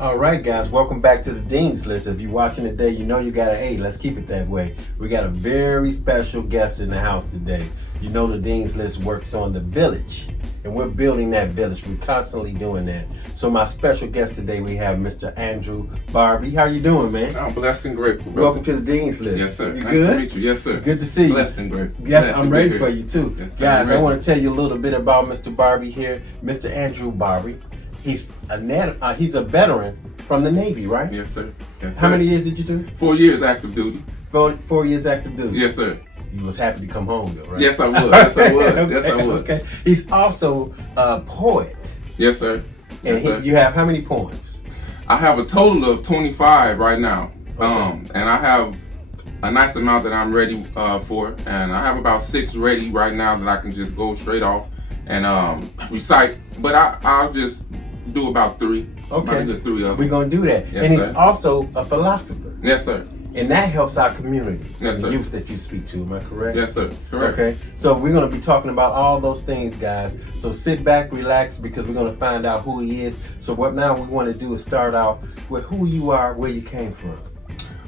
All right, guys, welcome back to the Dean's List. If you're watching today, you know you got an A. Let's keep it that way. We got a very special guest in the house today. You know the Dean's List works on the village, and we're building that village. We're constantly doing that. So my special guest today, we have Mr. Andrew Barbee. How you doing, man? I'm blessed and grateful, bro. Welcome to the Dean's List. Yes, sir. You nice good? to meet you. Yes, sir. Good to see you. Blessed and grateful. Yes, Glad I'm to be ready here. for you too. Yes, sir. Guys, I want to tell you a little bit about Mr. Barbee here. Mr. Andrew Barbee. He's a veteran from the Navy, right? Yes, sir. Yes, sir. How many years did you do? 4 years active duty. 4 years active duty. Yes, sir. You was happy to come home though, right? Yes, I was. Yes, I was. Okay, Yes, I was. Okay. He's also a poet. Yes, sir. And Yes, sir. you have how many poems? I have a total of 25 right now. Okay. And I have a nice amount that I'm ready for, and I have about 6 ready right now that I can just go straight off and recite. But I'll just do about 3. Okay. About a good 3 of them. We're gonna do that. Yes, and he's sir. also a philosopher. Yes, sir. And that helps our community. Yes, the sir. youth that you speak to, am I correct? Yes, sir. Correct. Okay, so we're going to be talking about all those things, guys. So sit back, relax, because we're going to find out who he is. So what now we want to do is start out with who you are, where you came from.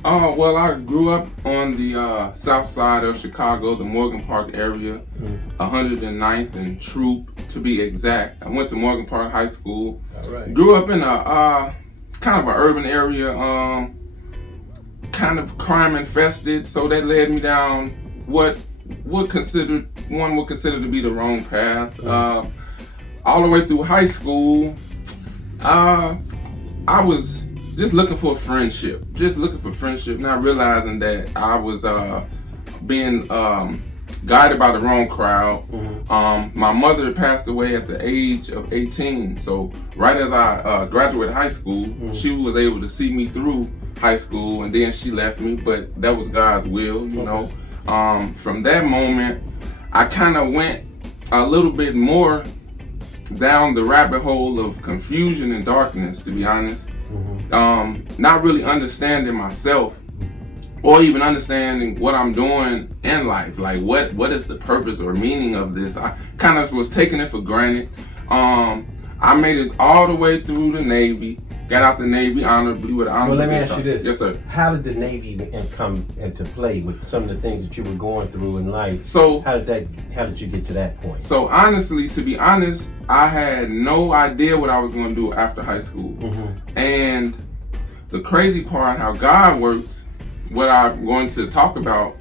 Well, I grew up on the Southside of Chicago, the Morgan Park area, 109th and Troop to be exact. I went to Morgan Park High School. All right. Grew up in a kind of an urban area, kind of crime infested, so that led me down what one would consider to be the wrong path. All the way through high school, I was just looking for friendship, not realizing that I was being guided by the wrong crowd. My mother passed away at the age of 18, so right as I graduated high school, she was able to see me through high school, and then she left me, but that was God's will, you know. From that moment, I kind of went a little bit more down the rabbit hole of confusion and darkness, to be honest. Not really understanding myself or even understanding what I'm doing in life. Like what is the purpose or meaning of this? I kind of was taking it for granted. I made it all the way through the Navy. Got out the Navy honorably with an honorable. Well, let me ask you this. Yes, sir. How did the Navy come into play with some of the things that you were going through in life? So how did you get to that point? So honestly, to be honest, I had no idea what I was going to do after high school. And the crazy part, how God works, what I'm going to talk about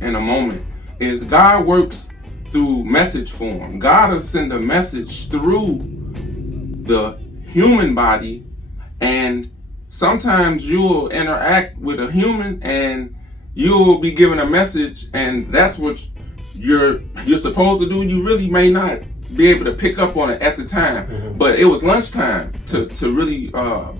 in a moment, is God works through message form. God will send a message through the human body, and sometimes you'll interact with a human and you'll be given a message, and that's what you're supposed to do. You really may not be able to pick up on it at the time, but it was lunchtime to really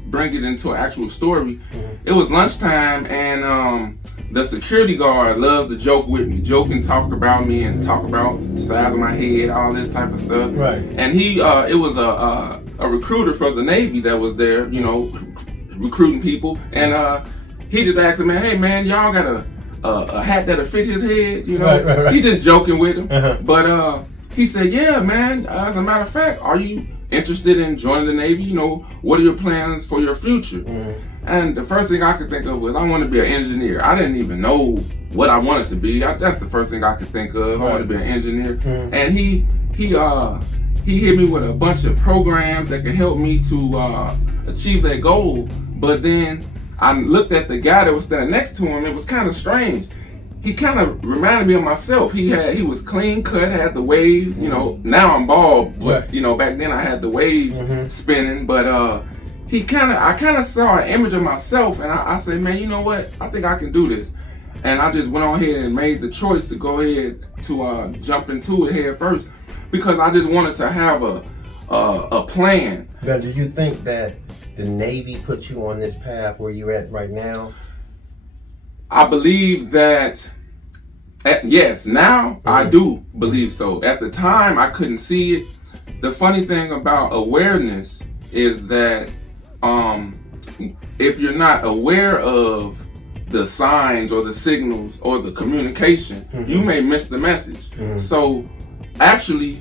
bring it into an actual story. It was lunchtime, and the security guard loved to joke with me, talk about me, and talk about the size of my head, all this type of stuff. Right. And it was a recruiter for the Navy that was there, you know, recruiting people, and he just asked him, man, hey man, y'all got a hat that'll fit his head, you know? Right. He just joking with him, but he said, yeah, man, as a matter of fact, are you interested in joining the Navy? You know, what are your plans for your future? And the first thing I could think of was, I want to be an engineer. I didn't even know what I wanted to be. That's the first thing I could think of. I wanted to be an engineer. And he hit me with a bunch of programs that could help me to achieve that goal. But then I looked at the guy that was standing next to him. It was kind of strange. He kind of reminded me of myself. He was clean cut, had the waves. You know, now I'm bald, but you know, back then I had the waves spinning. But I kind of saw an image of myself, and I said, man, you know what? I think I can do this. And I just went on ahead and made the choice to go ahead to jump into it head first, because I just wanted to have a plan. Now, do you think that the Navy put you on this path where you're at right now? I believe that, yes, now I do believe so. At the time, I couldn't see it. The funny thing about awareness is that if you're not aware of the signs or the signals or the communication, you may miss the message. So actually,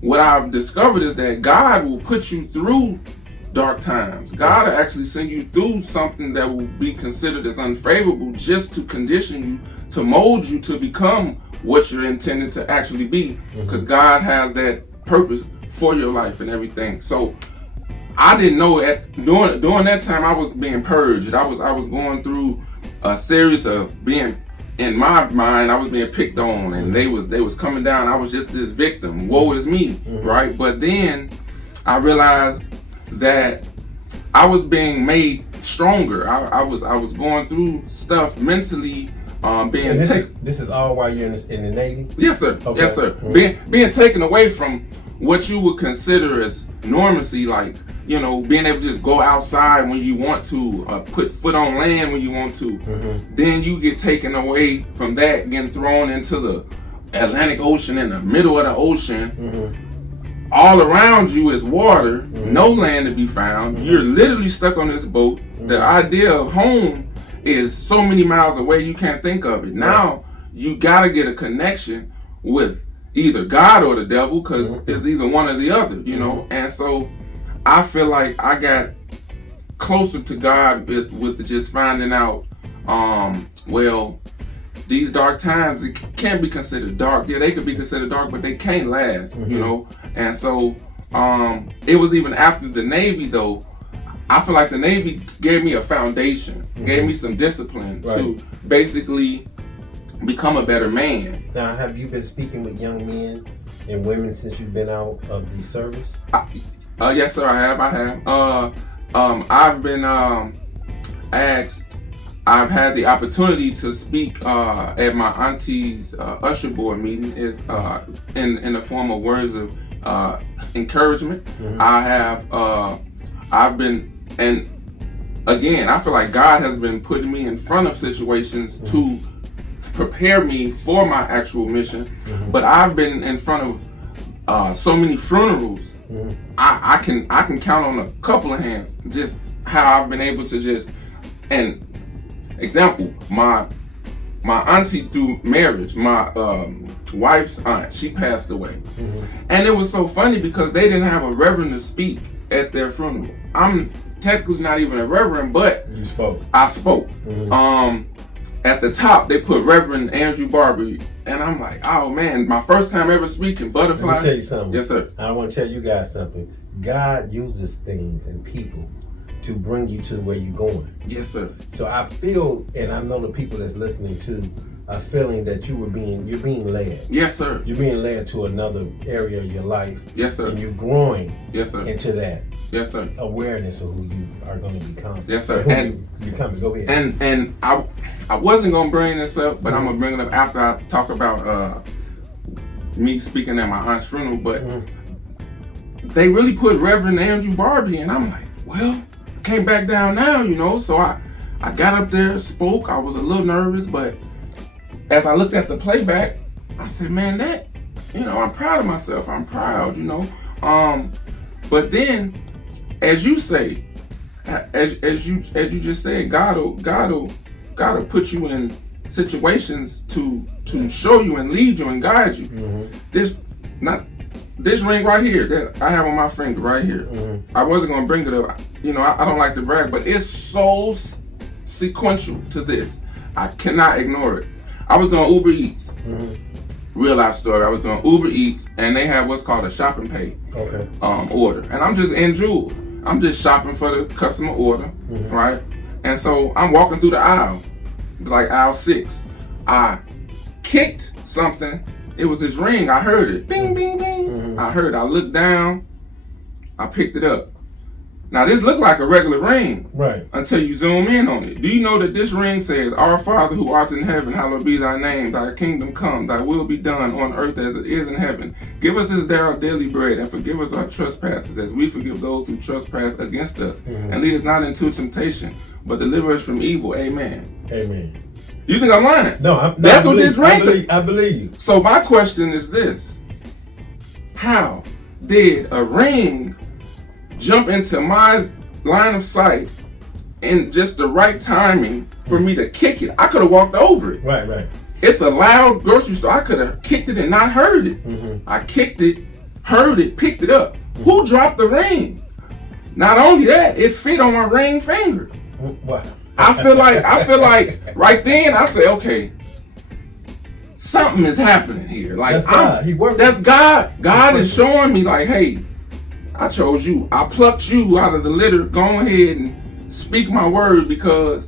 what I've discovered is that God will put you through dark times. God will actually send you through something that will be considered as unfavorable just to condition you, to mold you to become what you're intended to actually be, because God has that purpose for your life and everything. So I didn't know during that time I was being purged. I was going through a series of being, in my mind, I was being picked on, and they was coming down. I was just this victim. Woe is me, right? But then I realized that I was being made stronger. I was going through stuff mentally, being taken. This is all while you're in the Navy? Yes, sir. Okay. Yes, sir. Being taken away from what you would consider as normacy, like, being able to just go outside when you want to, put foot on land when you want to. Then you get taken away from that, getting thrown into the Atlantic Ocean, in the middle of the ocean. All around you is water, no land to be found. You're literally stuck on this boat. The idea of home is so many miles away you can't think of it. Now you gotta get a connection with either God or the devil, because it's either one or the other, And so I feel like I got closer to God with just finding out, these dark times, it can't be considered dark. Yeah, they could be considered dark, but they can't last, And so it was even after the Navy, though, I feel like the Navy gave me a foundation, gave me some discipline to basically become a better man. Now, have you been speaking with young men and women since you've been out of the service? Yes, sir, I have. I've been asked. I've had the opportunity to speak at my auntie's usher board meeting, is in the form of words of encouragement. I've been, and again, I feel like God has been putting me in front of situations to prepare me for my actual mission. But I've been in front of so many funerals. I can count on a couple of hands just how I've been able to just, and example, my auntie through marriage, my wife's aunt, she passed away. And it was so funny because they didn't have a reverend to speak at their funeral. I'm technically not even a reverend, but you spoke. I spoke. At the top, they put Reverend Andrew Barbee, and I'm like, oh man, my first time ever speaking, butterfly. Let me tell you something. Yes, sir. I want to tell you guys something. God uses things and people to bring you to where you're going. Yes, sir. So I feel, and I know the people that's listening too, are feeling that you're being led. Yes, sir. You're being led to another area of your life. Yes, sir. And you're growing. Yes, sir. Into that. Yes, sir. Awareness of who you are going to become. Yes, sir. And you coming. Go ahead. And I wasn't gonna bring this up, but I'm gonna bring it up after I talk about me speaking at my aunt's funeral. But they really put Reverend Andrew Barbee, and I'm like, well, came back down now, So I got up there, spoke. I was a little nervous, but as I looked at the playback, I said, man, that, I'm proud of myself. I'm proud, But then, as you say, as you just said, God will put you in situations to show you and lead you and guide you. This ring right here that I have on my finger right here. I wasn't gonna bring it up. I don't like to brag, but it's so sequential to this. I cannot ignore it. I was doing Uber Eats. Real life story. I was doing Uber Eats, and they have what's called a shop and pay order, and I'm just in Jewel. I'm just shopping for the customer order, right? And so I'm walking through the aisle, like aisle 6. I kicked something. It was this ring. I heard it. Bing, bing, bing. I heard it. I looked down. I picked it up. Now this looked like a regular ring, right? Until you zoom in on it. Do you know that this ring says, "Our Father who art in heaven, hallowed be thy name. Thy kingdom come. Thy will be done on earth as it is in heaven. Give us this day our daily bread, and forgive us our trespasses, as we forgive those who trespass against us. And lead us not into temptation, but deliver us from evil. Amen." Amen. You think I'm lying? No, that's what this ring says. I believe you. So my question is this: how did a ring jump into my line of sight in just the right timing for me to kick it? I could have walked over it. Right. It's a loud grocery store. I could have kicked it and not heard it. I kicked it, heard it, picked it up. Who dropped the ring? Not only that, it fit on my ring finger. What? I feel like right then I say, okay, something is happening here. Like that's God. That's God. God is showing me like, hey, I chose you. I plucked you out of the litter. Go ahead and speak my word because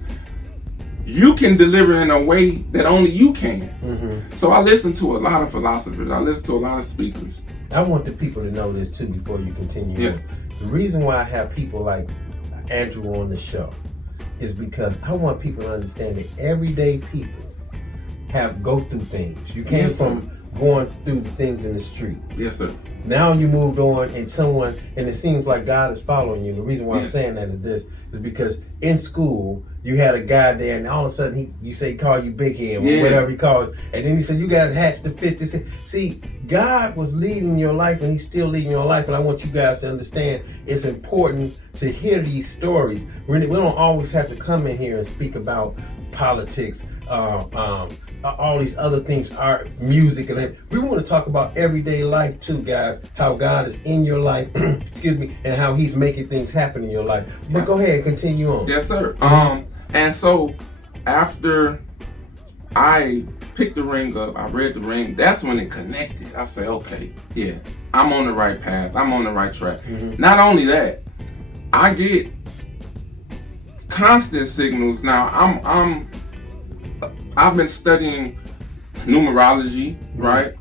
you can deliver in a way that only you can. Mm-hmm. So I listen to a lot of philosophers. I listen to a lot of speakers. I want the people to know this too before you continue. Yeah. On. The reason why I have people like Andrew on the show is because I want people to understand that everyday people go through things. You came from going through the things in the street. Yes, sir. Now you moved on and it seems like God is following you. The reason why I'm saying that is because in school you had a guy there and all of a sudden he called you big head or whatever he called you. And then he said you got hats to fit this. See, God was leading your life and he's still leading your life, and I want you guys to understand it's important to hear these stories. We don't always have to come in here and speak about politics, all these other things, art, music, and we want to talk about everyday life too, guys. How God is in your life, excuse me, and how He's making things happen in your life. But go ahead, continue on. Yes, sir. And so after I picked the ring up, I read the ring. That's when it connected. I said, okay, yeah, I'm on the right path. I'm on the right track. Mm-hmm. Not only that, I get constant signals. Now I've been studying numerology, right?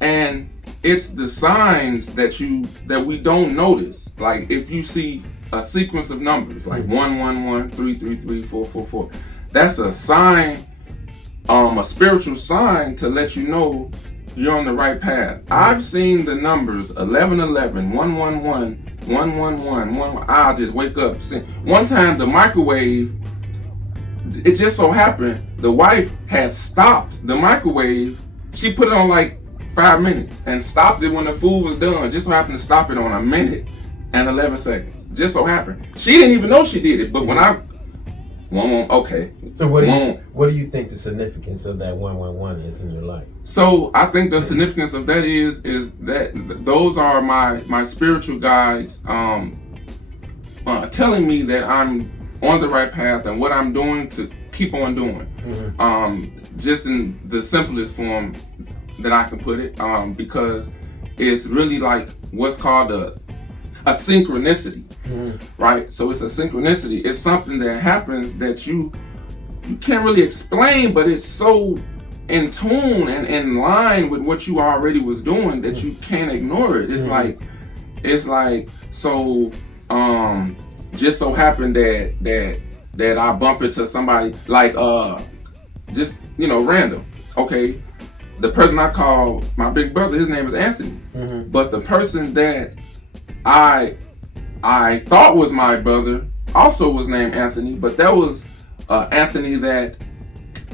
And it's the signs that we don't notice. Like if you see a sequence of numbers, like 111, 333, 444, that's a sign, a spiritual sign to let you know you're on the right path. I've seen the numbers 1111, 111, 111, I'll just wake up. One time the microwave, it just so happened the wife had stopped the microwave. She put it on like 5 minutes and stopped it when the food was done. Just so happened to stop it on 1 minute and 11 seconds. Just so happened. She didn't even know she did it. But when okay. So what do you think the significance of that 111 is in your life? So I think the significance of that is that those are my spiritual guides telling me that I'm on the right path and what I'm doing to keep on doing. Mm-hmm. Just in the simplest form that I can put it, because it's really like what's called a synchronicity, right? So it's a synchronicity. It's something that happens that you can't really explain, but it's so in tune and in line with what you already was doing that you can't ignore it. It's like so. Just so happened that I bump into somebody like just random. Okay, the person I call my big brother, his name is Anthony. Mm-hmm. But the person that I thought was my brother also was named Anthony, but that was Anthony that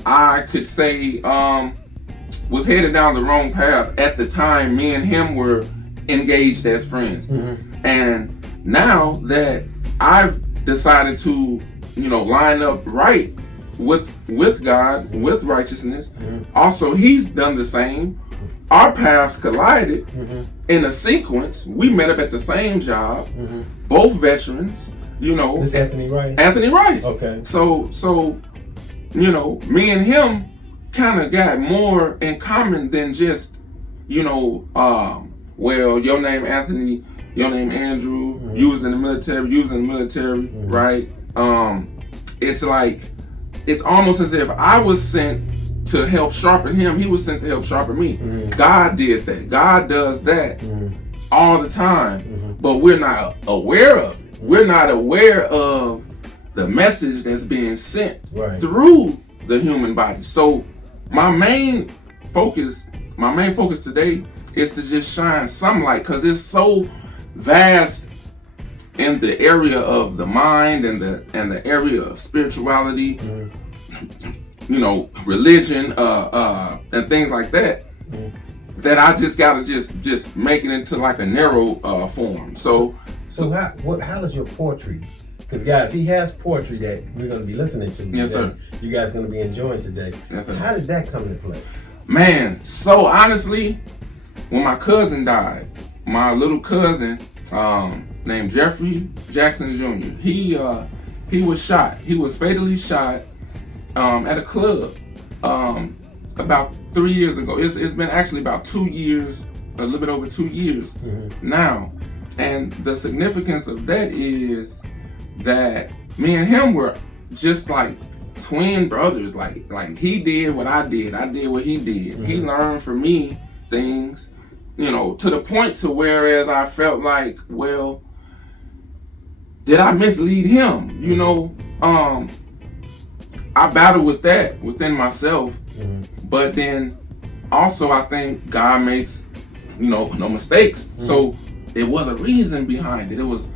I could say was headed down the wrong path at the time. Me and him were engaged as friends. Mm-hmm. And now that I've decided to, line up right with God, with righteousness. Mm-hmm. Also, he's done the same. Our paths collided in a sequence. We met up at the same job, both veterans. This Anthony Rice. Anthony Rice. Okay. So, me and him kind of got more in common than just, well, your name Anthony. Your name Andrew, you was in the military, right? It's like, it's almost as if I was sent to help sharpen him, he was sent to help sharpen me. God did that. God does that all the time, but we're not aware of it. We're not aware of the message that's being sent through the human body. So my main focus today is to just shine some light, because it's so vast in the area of the mind and the area of spirituality, religion, and things like that, that I just gotta just make it into like a narrow form. So how does your poetry? Because guys, he has poetry that we're gonna be listening to. Yes, sir. You guys gonna be enjoying today. Yes, sir. How did that come into play? Man, so honestly, when my cousin died, my little cousin, named Jeffrey Jackson Jr. He was shot. He was fatally shot at a club about 3 years ago. It's been actually about 2 years, a little bit over 2 years now. And the significance of that is that me and him were just like twin brothers. Like he did what I did what he did. He learned from me things, to the point to whereas I felt like, well, did I mislead him? I battle with that within myself, but then also I think God makes no mistakes. So it was a reason behind it. It was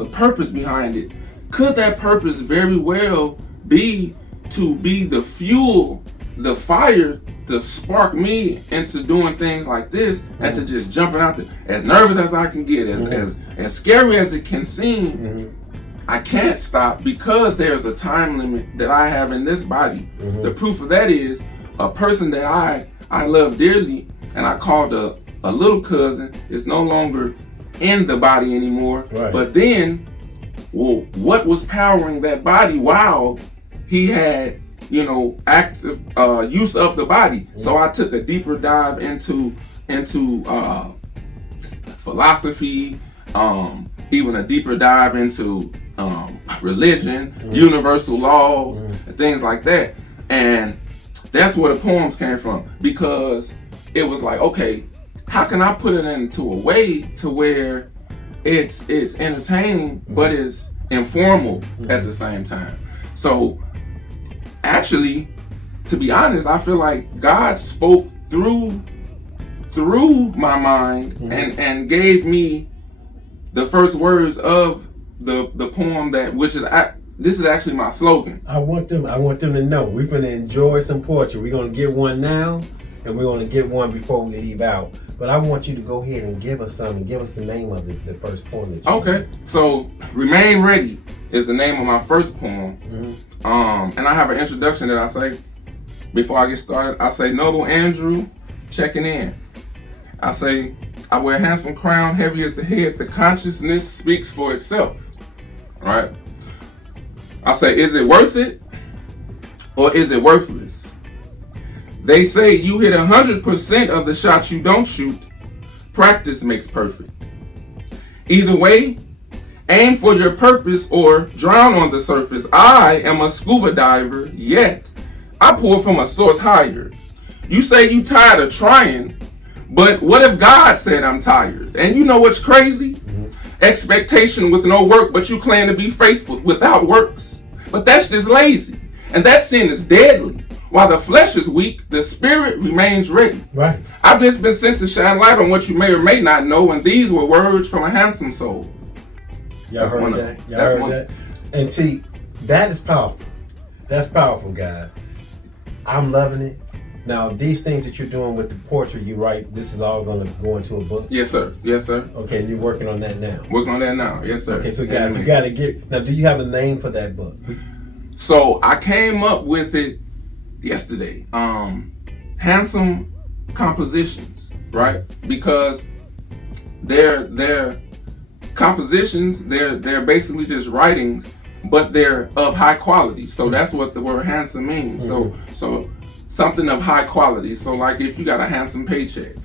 a purpose behind it. Could that purpose very well be to be the fuel, the fire to spark me into doing things like this and to just jumping out there, as nervous as I can get, as scary as it can seem. I can't stop because there's a time limit that I have in this body. The proof of that is a person that I love dearly and I called a little cousin is no longer in the body anymore. Right. But then, well, what was powering that body while he had, active use of the body? So I took a deeper dive into philosophy, even a deeper dive into religion, universal laws, and things like that. And that's where the poems came from, because it was like, okay, how can I put it into a way to where it's entertaining but it's informal at the same time? So actually, to be honest, I feel like God spoke through my mind and gave me the first words of the poem this is actually my slogan. I want them to know we're going to enjoy some poetry. We're going to get one now and we're going to get one before we leave out. But I want you to go ahead and give us something. Give us the name of it, the first poem that you Okay. So, Remain Ready is the name of my first poem. And I have an introduction that I say before I get started. I say, Noble Andrew, checking in. I say, I wear a handsome crown, heavy as the head. The consciousness speaks for itself. All right. I say, is it worth it or is it worthless? They say you hit 100% of the shots you don't shoot. Practice makes perfect. Either way, aim for your purpose or drown on the surface. I am a scuba diver, yet I pour from a source higher. You say you tired of trying, but what if God said I'm tired? And you know what's crazy? Expectation with no work, but you claim to be faithful without works. But that's just lazy. And that sin is deadly. While the flesh is weak, the spirit remains ready. Right. I've just been sent to shine light on what you may or may not know, and these were words from a handsome soul. Y'all heard that? Y'all heard that? And see, that is powerful. That's powerful, guys. I'm loving it. Now, these things that you're doing with the poetry you write, this is all going to go into a book? Yes, sir. Yes, sir. Okay, and you're working on that now? Working on that now. Yes, sir. Okay, so guys, you got to get... Now, do you have a name for that book? So, I came up with it yesterday. Handsome compositions, right? Because they're compositions, they're basically just writings, but they're of high quality. So that's what the word handsome means. So something of high quality. So like if you got a handsome paycheck,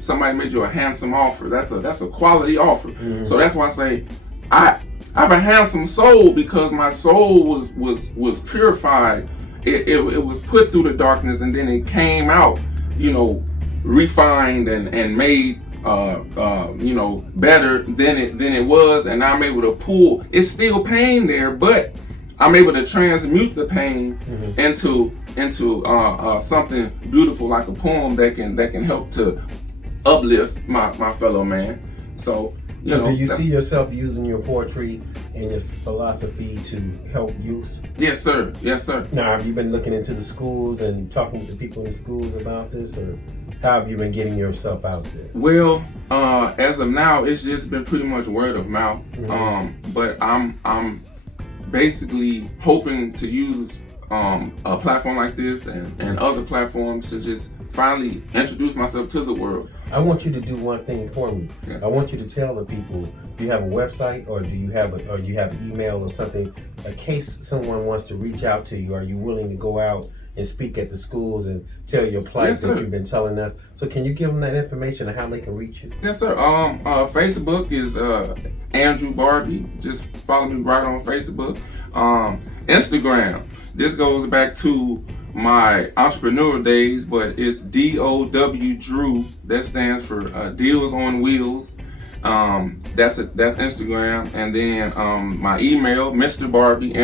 somebody made you a handsome offer. That's a quality offer. So that's why I say I have a handsome soul, because my soul was purified. It was put through the darkness, and then it came out, refined and made better than it was, and I'm able to pull. It's still pain there, but I'm able to transmute the pain into something beautiful, like a poem that can help to uplift my fellow man. So do you see yourself using your poetry and your philosophy to help youth? Yes, sir. Yes, sir. Now, have you been looking into the schools and talking with the people in the schools about this, or how have you been getting yourself out there? Well, as of now, it's just been pretty much word of mouth. But I'm basically hoping to use a platform like this and other platforms to just finally introduce myself to the world. I want you to do one thing for me. Yeah. I want you to tell the people, do you have a website or do you have an email or something in case someone wants to reach out to you? Are you willing to go out and speak at the schools and tell your plight Yes, that sir. you've been telling us? So can you give them that information and how they can reach you? Yes, sir. Facebook is Andrew Barbee. Just follow me right on Facebook. Instagram. This goes back to my entrepreneurial days, but it's DOW Drew. That stands for Deals on Wheels. That's Instagram. And then my email, Mr. Barbee,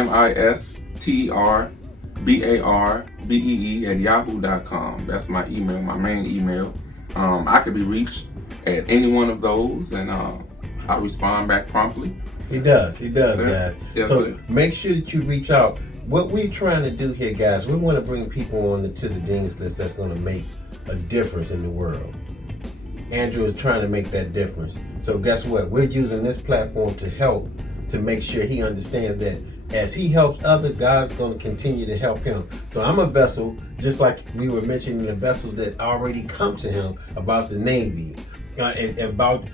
MisterBarbee at yahoo.com. That's my email, my main email. I could be reached at any one of those, and I'll respond back promptly. He does, Yes, guys. Yes, So sir. make sure that you reach out. What we're trying to do here, guys, we want to bring people on to the Dean's List that's going to make a difference in the world. Andrew is trying to make that difference. So guess what? We're using this platform to help, to make sure he understands that as he helps others, God's going to continue to help him. So I'm a vessel, just like we were mentioning the vessels that already come to him about the Navy, and about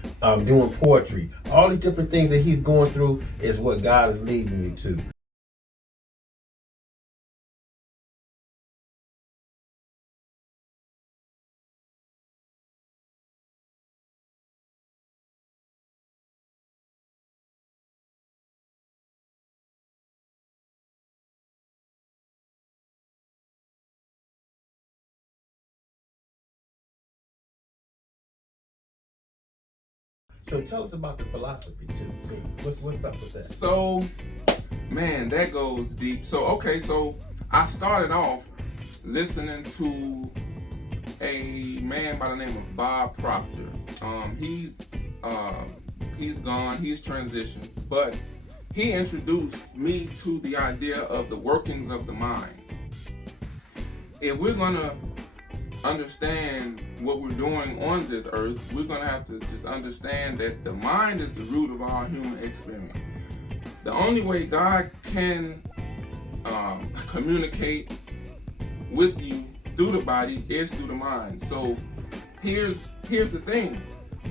doing poetry. All these different things that he's going through is what God is leading you to. So tell us about the philosophy too. So what's up with that? So, man, that goes deep. So I started off listening to a man by the name of Bob Proctor. He's gone, he's transitioned, but he introduced me to the idea of the workings of the mind. If we're gonna understand what we're doing on this earth, we're gonna have to just understand that the mind is the root of all human experience. The only way God can communicate with you through the body is through the mind. So here's the thing: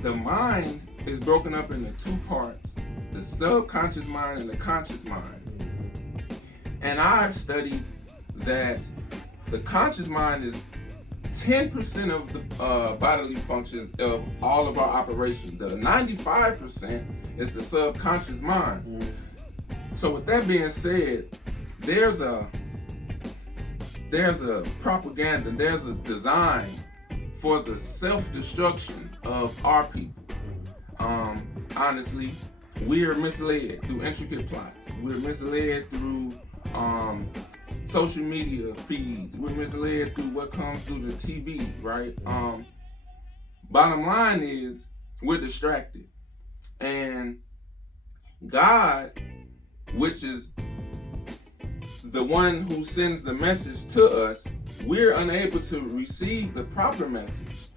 the mind is broken up into two parts: the subconscious mind and the conscious mind. And I've studied that the conscious mind is 10% of the bodily function of all of our operations. The 95% is the subconscious mind. So with that being said, there's a propaganda, there's a design for the self-destruction of our people. Honestly, we're misled through intricate plots. We're misled through social media feeds. We're misled through what comes through the TV, right? Bottom line is we're distracted. And God, which is the one who sends the message to us, we're unable to receive the proper message.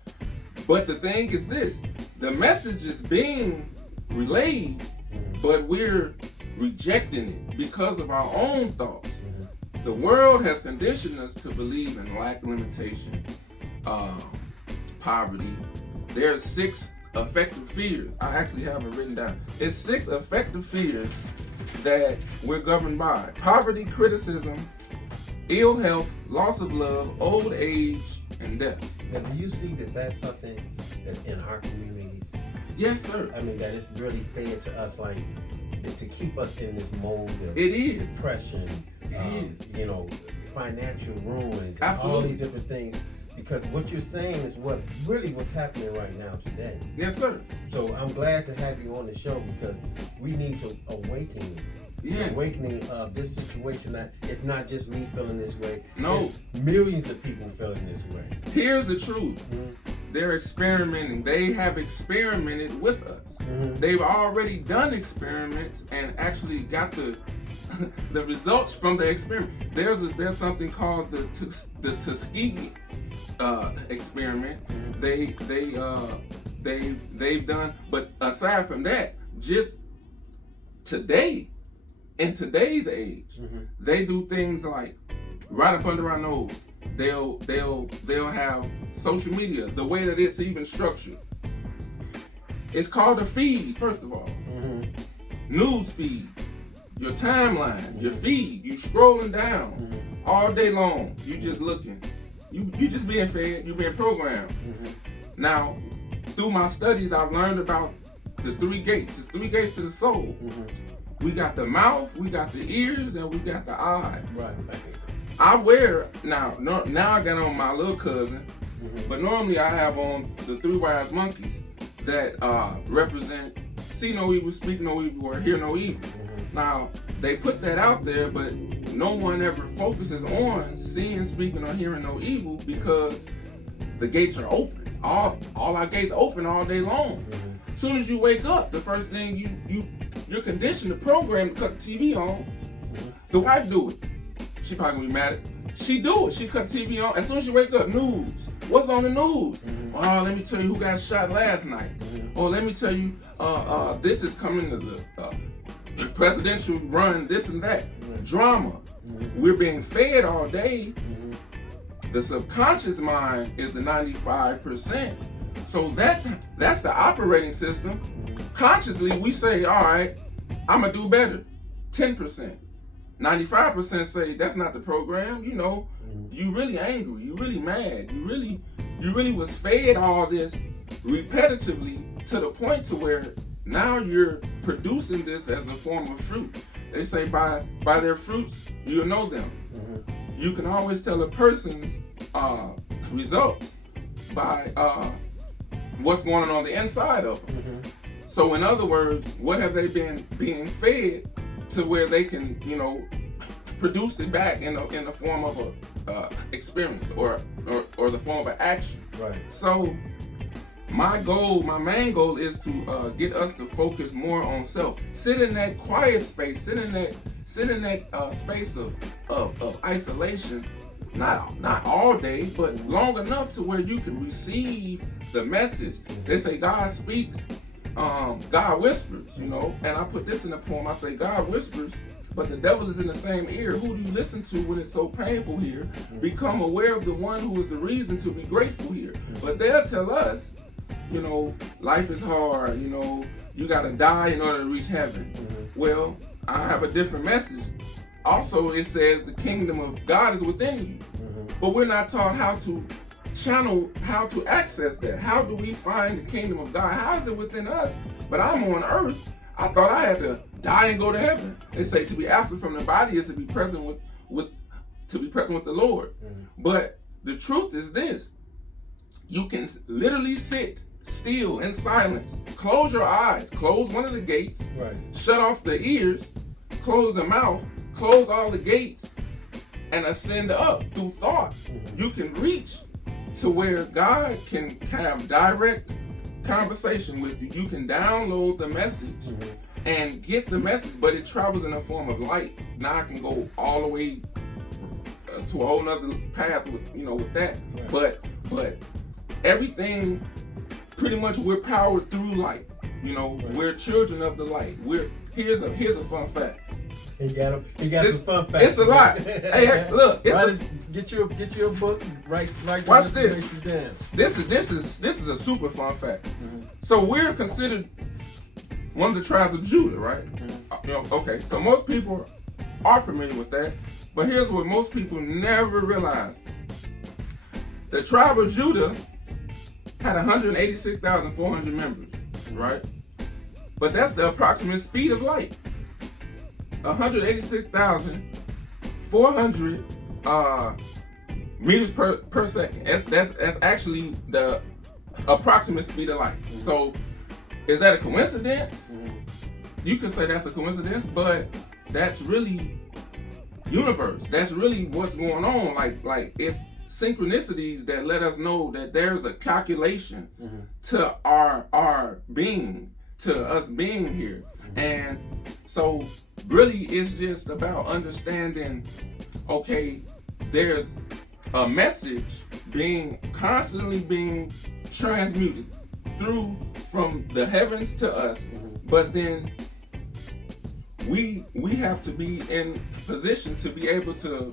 But the thing is this: the message is being relayed, but we're rejecting it because of our own thoughts. The world has conditioned us to believe in lack, limitation, poverty. There's 6 effective fears. I actually have it written down. It's 6 effective fears that we're governed by: poverty, criticism, ill health, loss of love, old age, and death. Now, do you see that that's something that's in our communities? Yes, sir. I mean, that it's really fed to us, like, to keep us in this mold of It is. depression, financial ruins, Absolutely. all these different things. Because what you're saying is what's happening right now today. Yes, sir. So I'm glad to have you on the show because we need to awaken. Yeah. The awakening of this situation. That it's not just me feeling this way. No. It's millions of people feeling this way. Here's the truth. They're experimenting. They have experimented with us. They've already done experiments and actually got the results from the experiment. There's something called the Tuskegee experiment. They've done, but aside from that, just today, in today's age, they do things like right up under our nose, they'll have social media, the way that it's even structured. It's called a feed, first of all. News feed, your timeline, your feed. You scrolling down all day long. You just looking. You just being fed. You being programmed. Now, through my studies, I've learned about the 3 gates. There's 3 gates to the soul. We got the mouth, we got the ears, and we got the eyes. Right. I wear now I got on my little cousin, but normally I have on the 3 wise monkeys that represent see no evil, speak no evil, or hear no evil. Now they put that out there, but no one ever focuses on seeing, speaking, or hearing no evil because the gates are open. All our gates open all day long. As soon as you wake up, the first thing you're conditioned to program to cut the TV on. The wife do it. She probably gonna be mad at it. She do it. She cut TV on. As soon as she wake up, news. What's on the news? Oh, let me tell you who got shot last night. Oh, let me tell you, this is coming to the presidential run, this and that. Drama. We're being fed all day. The subconscious mind is the 95%. So that's the operating system. Consciously, we say, all right, I'm gonna do better. 10%. 95% say that's not the program. You know, you really angry, you really mad, you really was fed all this repetitively to the point to where now you're producing this as a form of fruit. They say by their fruits you'll know them. You can always tell a person's results by what's going on the inside of them. So in other words, what have they been being fed to where they can, produce it back in the form of a experience or the form of an action. Right. So my main goal is to get us to focus more on self. Sit in that quiet space. Sit in that space of isolation. Not all day, but long enough to where you can receive the message. They say God speaks, God whispers, and I put this in the poem. I say God whispers, but the devil is in the same ear. Who do you listen to when it's so painful here? Become aware of the one who is the reason to be grateful here. But they'll tell us, life is hard, you gotta die in order to reach heaven. Well, I have a different message. Also, it says the kingdom of God is within you. But we're not taught how to channel, how to access that. How do we find the kingdom of God? How is it within us? But I'm on earth. I thought I had to die and go to heaven. They say to be absent from the body is to be present with the Lord. But the truth is this. You can literally sit still in silence. Close your eyes. Close one of the gates. Right. Shut off the ears. Close the mouth. Close all the gates and ascend up through thought. You can reach to where God can have direct conversation with you. You can download the message and get the message, but it travels in a form of light. Now I can go all the way to a whole nother path with that. Right. But everything, pretty much we're powered through light. Right. We're children of the light. Here's a fun fact. He got some fun facts. It's a lot. Hey, look. Get you a book. Write. Watch this. Down. This is a super fun fact. So we're considered one of the tribes of Judah, right? Okay. So most people are familiar with that, but here's what most people never realize: the tribe of Judah had 186,400 members, right? But that's the approximate speed of light. 186,400 meters per second. That's actually the approximate speed of light. So is that a coincidence? You could say that's a coincidence, but that's really universe. That's really what's going on. Like it's synchronicities that let us know that there's a calculation to our being, to us being here. And so really it's just about understanding, okay, there's a message constantly being transmuted through from the heavens to us, but then we have to be in position to be able to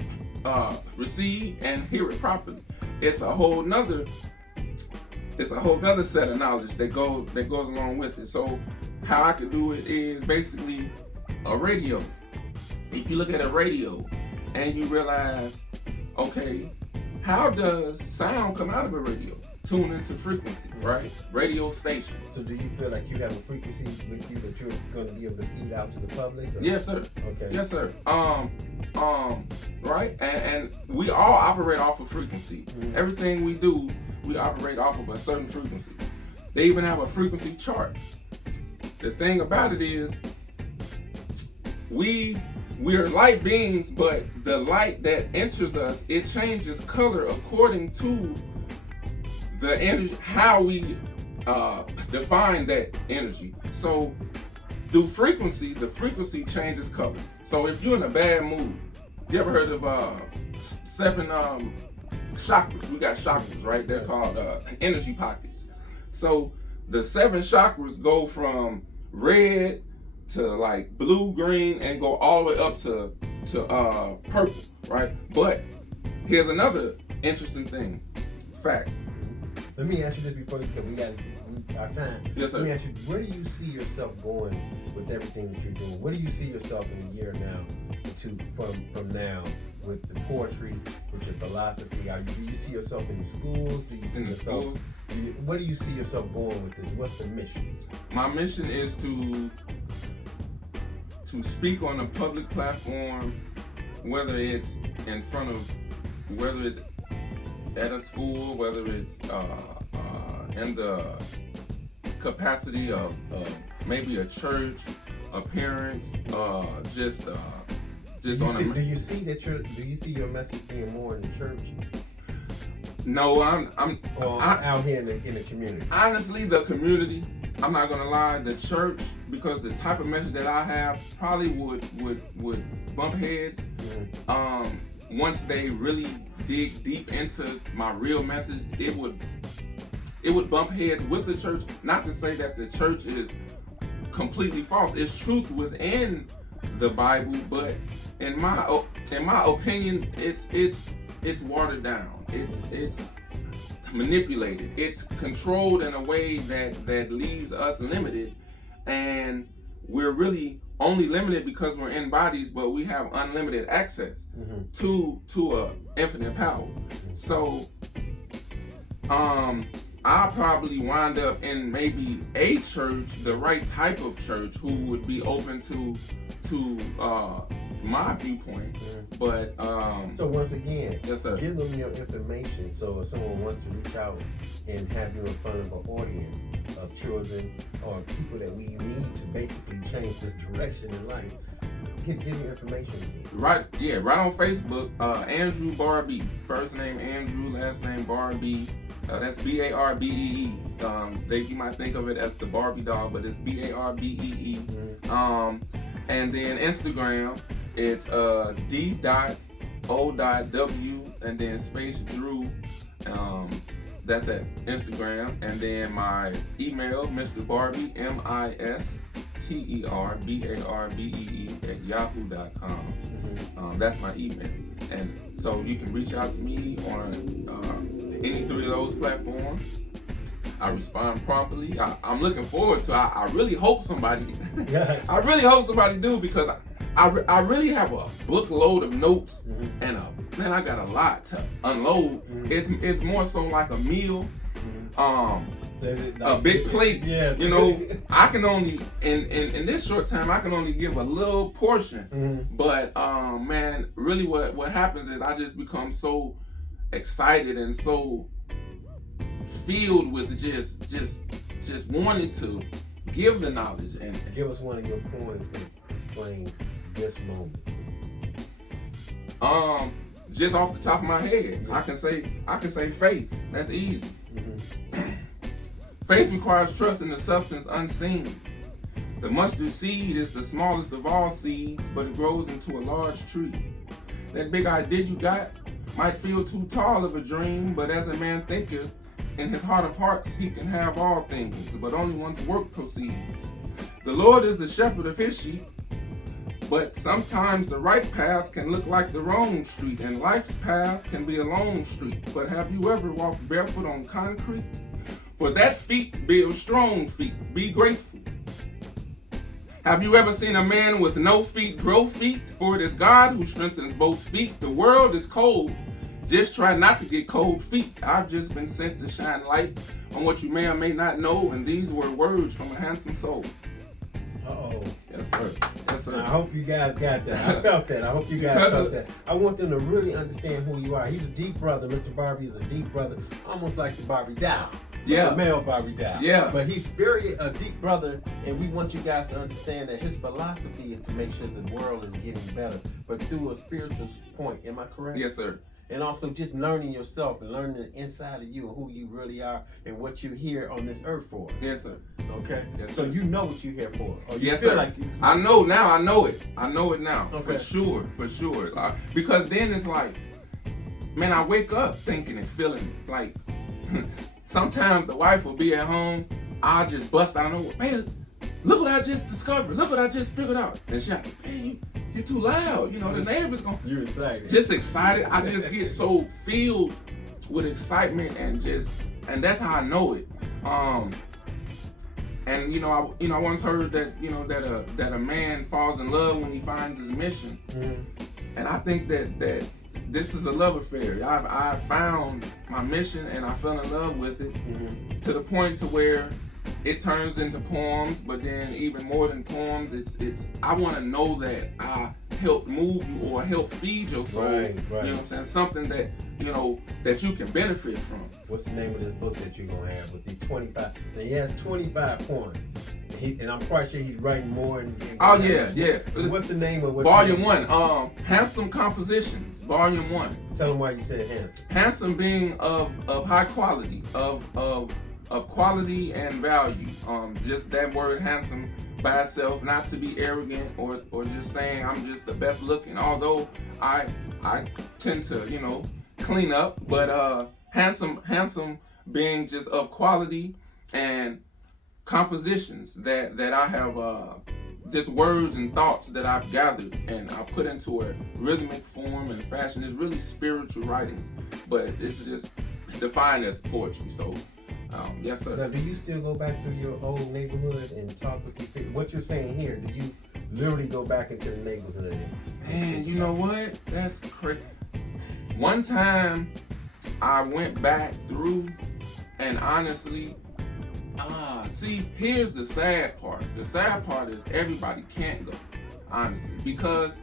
receive and hear it properly. It's a whole nother set of knowledge that goes along with it. So how I could do it is basically a radio. If you look at a radio and you realize, okay, how does sound come out of a radio? Tune into frequency, right? Radio station. So do you feel like you have a frequency with you that you're going to be able to feed out to the public? Or? Yes, sir. Okay. Yes, sir. Right? And we all operate off of frequency. Mm-hmm. Everything we do, we operate off of a certain frequency. They even have a frequency chart. The thing about it is, we're light beings, but the light that enters us, it changes color according to the energy, how we define that energy. So through frequency, the frequency changes color. So if you're in a bad mood, you ever heard of 7 chakras? We got chakras, right? They're called energy pockets. So the 7 chakras go from red to like blue, green, and go all the way up to purple, right? But here's another interesting fact. Let me ask you this before, because we got our time. Yes, sir. Let me ask you, where do you see yourself going with everything that you're doing? Where do you see yourself in a year now, from now, with the poetry, with your philosophy? Do you see yourself in the schools? Do you see yourself? Where do you see yourself going with this? What's the mission? My mission is to speak on a public platform, whether it's at a school, whether it's in the capacity of maybe a church, a parents, just Do you see your message being more in the church? No, I'm out here in the community. Honestly, the community. I'm not gonna lie, the church, because the type of message that I have probably would bump heads. Mm-hmm. Once they really dig deep into my real message, it would bump heads with the church. Not to say that the church is completely false. It's truth within the Bible, but in my opinion, it's watered down. It's manipulated. It's controlled in a way that leaves us limited, and we're really only limited because we're in bodies, but we have unlimited access to a infinite power. So I'll probably wind up in maybe a church, the right type of church, who would be open to my viewpoint. But so once again, yes, sir. Give them your information, so if someone wants to reach out and have you in front of an audience of children or people that we need to basically change the direction in life, give me information. Right on Facebook, Andrew Barbee. First name Andrew, last name Barbee. That's Barbee. You might think of it as the Barbie doll, but it's Barbee. And then Instagram, it's D.O.W. and then space Drew. That's at Instagram. And then my email, Mr. Barbee, MisterBarbee @yahoo.com. That's my email. And so you can reach out to me on any 3 of those platforms. I respond promptly. I'm looking forward to. I really hope somebody. I really hope somebody do, because I really have a bookload of notes, and I got a lot to unload. It's more so like a meal, a big plate. Yeah, you know, I can only in this short time I can only give a little portion. But man, really what happens is I just become so excited and so filled with just wanting to give the knowledge. And give us one of your poems that explains this moment. Just off the top of my head, I can say faith. That's easy. Faith requires trust in the substance unseen. The mustard seed is the smallest of all seeds, but it grows into a large tree. That big idea you got might feel too tall of a dream, but as a man thinketh, in his heart of hearts he can have all things, but only once work proceeds. The Lord is the shepherd of his sheep, But sometimes the right path can look like the wrong street, and life's path can be a long street. But have you ever walked barefoot on concrete? For that feat builds strong feet. Be grateful. Have you ever seen a man with no feet grow feet? For it is God who strengthens both feet. The world is cold. Just try not to get cold feet. I've just been sent to shine light on what you may or may not know, and these were words from a handsome soul. Uh-oh. Yes, sir. Yes, sir. I hope you guys got that. I felt that. I hope you guys felt that. I want them to really understand who you are. He's a deep brother. Mr. Barbee is a deep brother, almost like the Barbee doll. Yeah. The male Barbee doll. Yeah. But he's very a deep brother, and we want you guys to understand that his philosophy is to make sure the world is getting better, but through a spiritual point. Am I correct? Yes, sir. And also just learning yourself and learning the inside of you and who you really are and what you're here on this earth for. Yes, sir. Okay? Yes, so sir. you know what you're here for. Or you Yes, feel sir. like you, I know now. I know it. I know it now. Okay. For sure. Like, because then it's like, man, I wake up thinking and feeling it. Like, sometimes the wife will be at home. I'll just bust out of nowhere. Man, look what I just discovered. Look what I just figured out. And she's like, man, you're too loud. You know, the neighbors going. You're excited. Just excited. I just get so filled with excitement and that's how I know it. And I once heard that that a man falls in love when he finds his mission. Mm-hmm. And I think that this is a love affair. I found my mission and I fell in love with it, mm-hmm. to the point to where it turns into poems, but then even more than poems, it's I want to know that I help move you or help feed your soul. Right. You know what I'm saying? Something that that you can benefit from. What's the name of this book that you're gonna have with these 25? Now he has 25 poems. And I'm quite sure he's writing more. Oh yeah. What's the name of what? Volume 1, Handsome Compositions, Volume 1. Tell them why you said handsome. Handsome being of high quality, of quality and value. Just that word handsome by itself, not to be arrogant or just saying I'm just the best looking. Although I tend to clean up, but handsome being just of quality and compositions that I have just words and thoughts that I've gathered and I put into a rhythmic form and fashion. It's really spiritual writings, but it's just defined as poetry. So yes, sir. Now, do you still go back through your old neighborhood and talk with your people? What you're saying here, do you literally go back into the neighborhood? Man, you know what? That's crazy. One time I went back through and honestly, see, here's the sad part. The sad part is everybody can't go, honestly, because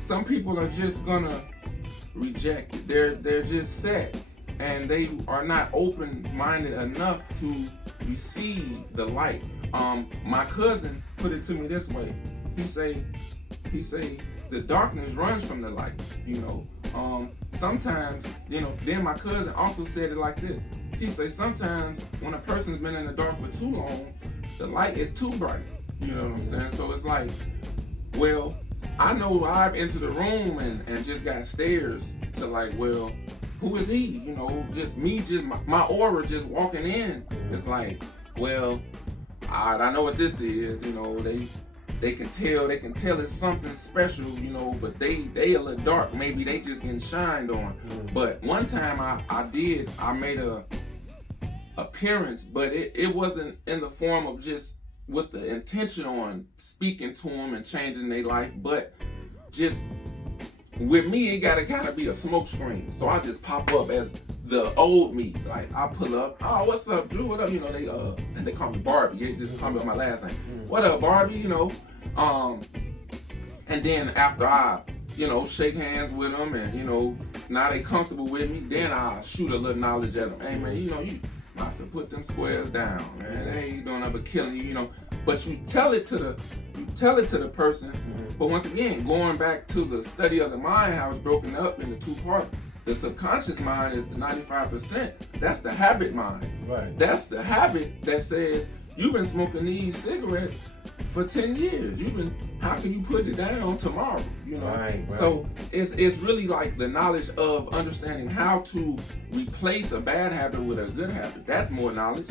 some people are just gonna reject it. They're just set, and they are not open-minded enough to receive the light. My cousin put it to me this way. He say, the darkness runs from the light. Sometimes, then my cousin also said it like this. He say sometimes when a person's been in the dark for too long, the light is too bright. You know what I'm saying? So it's like, well, I know I've entered the room and just got stares to like, well, who is he? Just me, just my aura just walking in. It's like, well, I know what this is. They can tell it's something special, but they a little dark. Maybe they just getting shined on. But one time I made a appearance, but it wasn't in the form of just with the intention on speaking to them and changing their life, but just with me, it gotta be a smoke screen. So I just pop up as the old me. Like I pull up, oh, what's up, Drew? What up? They call me Barbee. They just call me by my last name. What up, Barbee? And then after I, shake hands with them, and now they comfortable with me. Then I shoot a little knowledge at them. Hey man, you might have to put them squares down, man. They ain't doing nothing but killing you, But you tell it to the person. But once again, going back to the study of the mind, how it's broken up into two parts. The subconscious mind is the 95%. That's the habit mind. Right. That's the habit that says you've been smoking these cigarettes for 10 years. How can you put it down tomorrow? Right. So it's really like the knowledge of understanding how to replace a bad habit with a good habit. That's more knowledge.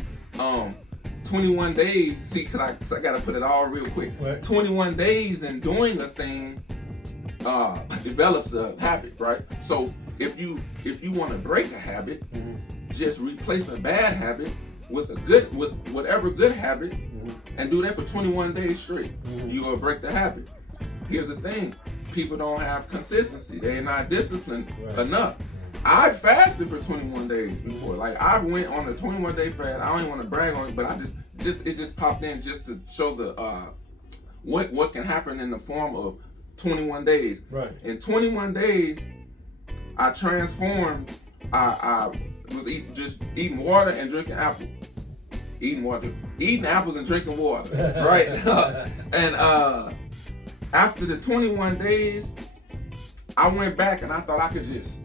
21 days. See, cause I gotta put it all real quick. Right. 21 days in doing a thing develops a habit, right? So if you want to break a habit, just replace a bad habit with whatever good habit, and do that for 21 days straight. You will break the habit. Here's the thing: people don't have consistency. They're not disciplined enough. I fasted for 21 days before. Like, I went on a 21-day fast. I don't even want to brag on it, but it just popped in just to show the what can happen in the form of 21 days. Right. In 21 days, I transformed. I was eating water and drinking apples. Eating apples and drinking water. Right. And after the 21 days, I went back and I thought I could just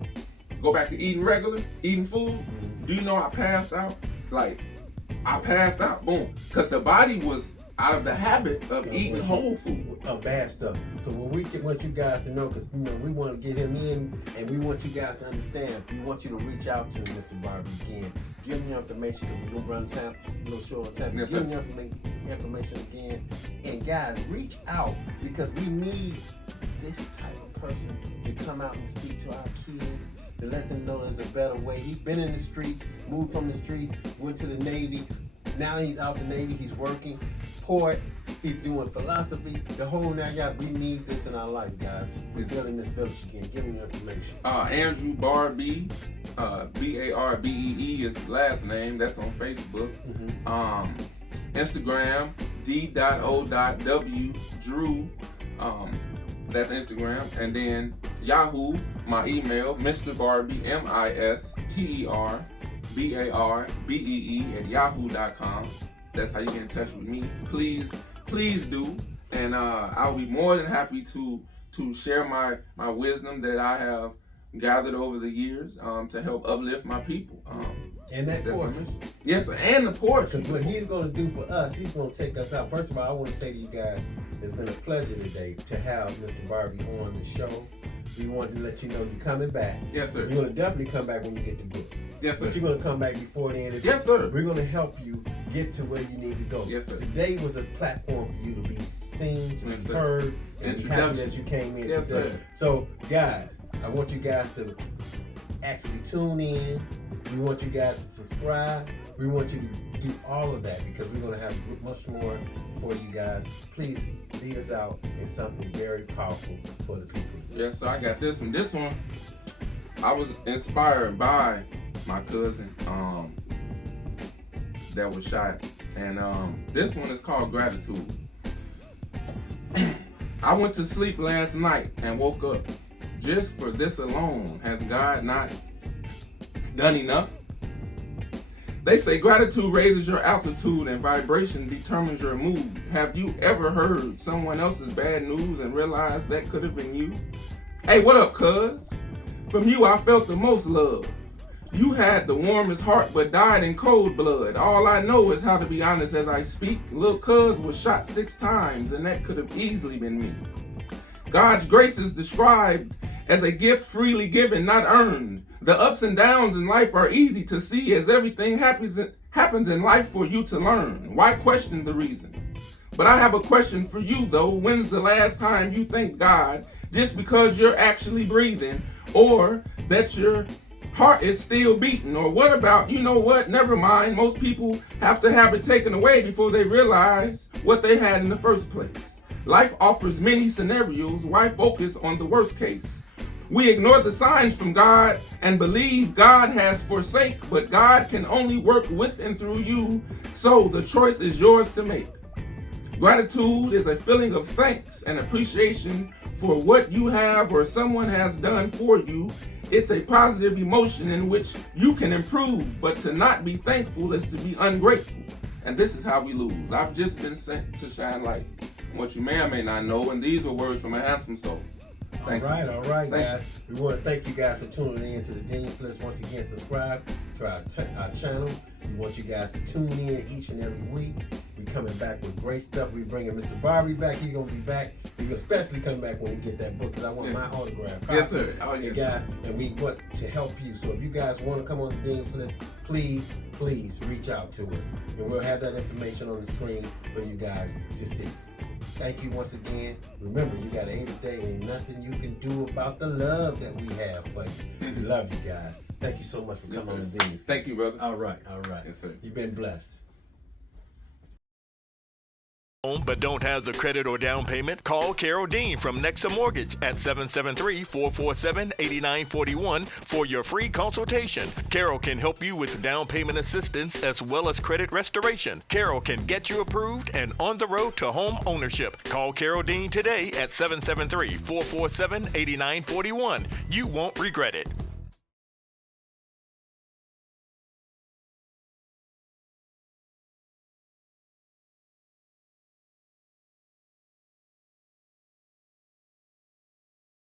go back to eating food. Do you know I passed out? Like, I passed out, boom. Because the body was out of the habit of eating whole food. Bad stuff. So what we want you guys to know, because we want to get him in, and we want you guys to understand. We want you to reach out to Mr. Barbee again. Give him your information, because we're going to run time, a little short on time. Yes, give him your information again. And guys, reach out, because we need this type of person to come out and speak to our kids, to let them know there's a better way. He's been in the streets, moved from the streets, went to the Navy. Now he's out the Navy, he's working, poet, he's doing philosophy, the whole 9 yards. We need this in our life, guys. We're building this village again. Give me your information. Andrew Barbee, Barbee is the last name. That's on Facebook. Instagram, d.o.w, Drew. That's Instagram. And then Yahoo, my email, Mr. Barbee, MrBarbee @yahoo.com. That's how you get in touch with me. Please do. And I'll be more than happy to share my wisdom that I have gathered over the years to help uplift my people. And that poetry. Yes, sir. And the poetry. Because what he's going to do for us, he's going to take us out. First of all, I want to say to you guys, it's been a pleasure today to have Mr. Barbee on the show. We wanted to let you know you're coming back. Yes, sir. You're going to definitely come back when you get the book. Yes, sir. But you're going to come back before then. Yes, sir. We're going to help you get to where you need to go. Yes, sir. Today was a platform for you to be seen, to be heard, and be happy that you came in yes, today. Sir. So, guys, I want you guys to actually tune in. We want you guys to subscribe. We want you to do all of that, because we're going to have much more for you guys. Please lead us out in something very powerful for the people. Yes, so I got this one. This one, I was inspired by my cousin that was shot. And this one is called Gratitude. I went to sleep last night and woke up. Just for this alone, has God not done enough? They say gratitude raises your altitude and vibration determines your mood. Have you ever heard someone else's bad news and realized that could have been you? Hey, what up, cuz? From you, I felt the most love. You had the warmest heart but died in cold blood. All I know is how to be honest as I speak. Lil' cuz was shot 6 times and that could have easily been me. God's grace is described as a gift freely given, not earned. The ups and downs in life are easy to see, as everything happens in life for you to learn. Why question the reason? But I have a question for you though. When's the last time you thanked God just because you're actually breathing, or that your heart is still beating? Or what about, you know what, never mind. Most people have to have it taken away before they realize what they had in the first place. Life offers many scenarios. Why focus on the worst case? We ignore the signs from God and believe God has forsake, but God can only work with and through you, so the choice is yours to make. Gratitude is a feeling of thanks and appreciation for what you have or someone has done for you. It's a positive emotion in which you can improve, but to not be thankful is to be ungrateful. And this is how we lose. I've just been sent to shine light on what you may or may not know, and these were words from a handsome soul. All right, guys. We want to thank you guys for tuning in to the Genius List. Once again, subscribe. to our channel. We want you guys to tune in each and every week. We coming back with great stuff. We bringing Mr. Barbee back. He's gonna be back. He's gonna especially come back when he get that book because I want my autograph. Yes, sir. Oh, yes, guys, and we want to help you. So if you guys want to come on the Dean's List, please reach out to us, and we'll have that information on the screen for you guys to see. Thank you once again. Remember, you got to hate it. There ain't nothing you can do about the love that we have for you. We love you guys. Thank you so much for coming on the Dean's. Thank you, brother. All right. Yes, sir. You've been blessed. But don't have the credit or down payment? Call Carol Dean from Nexa Mortgage at 773-447-8941 for your free consultation. Carol can help you with down payment assistance as well as credit restoration. Carol can get you approved and on the road to home ownership. Call Carol Dean today at 773-447-8941. You won't regret it.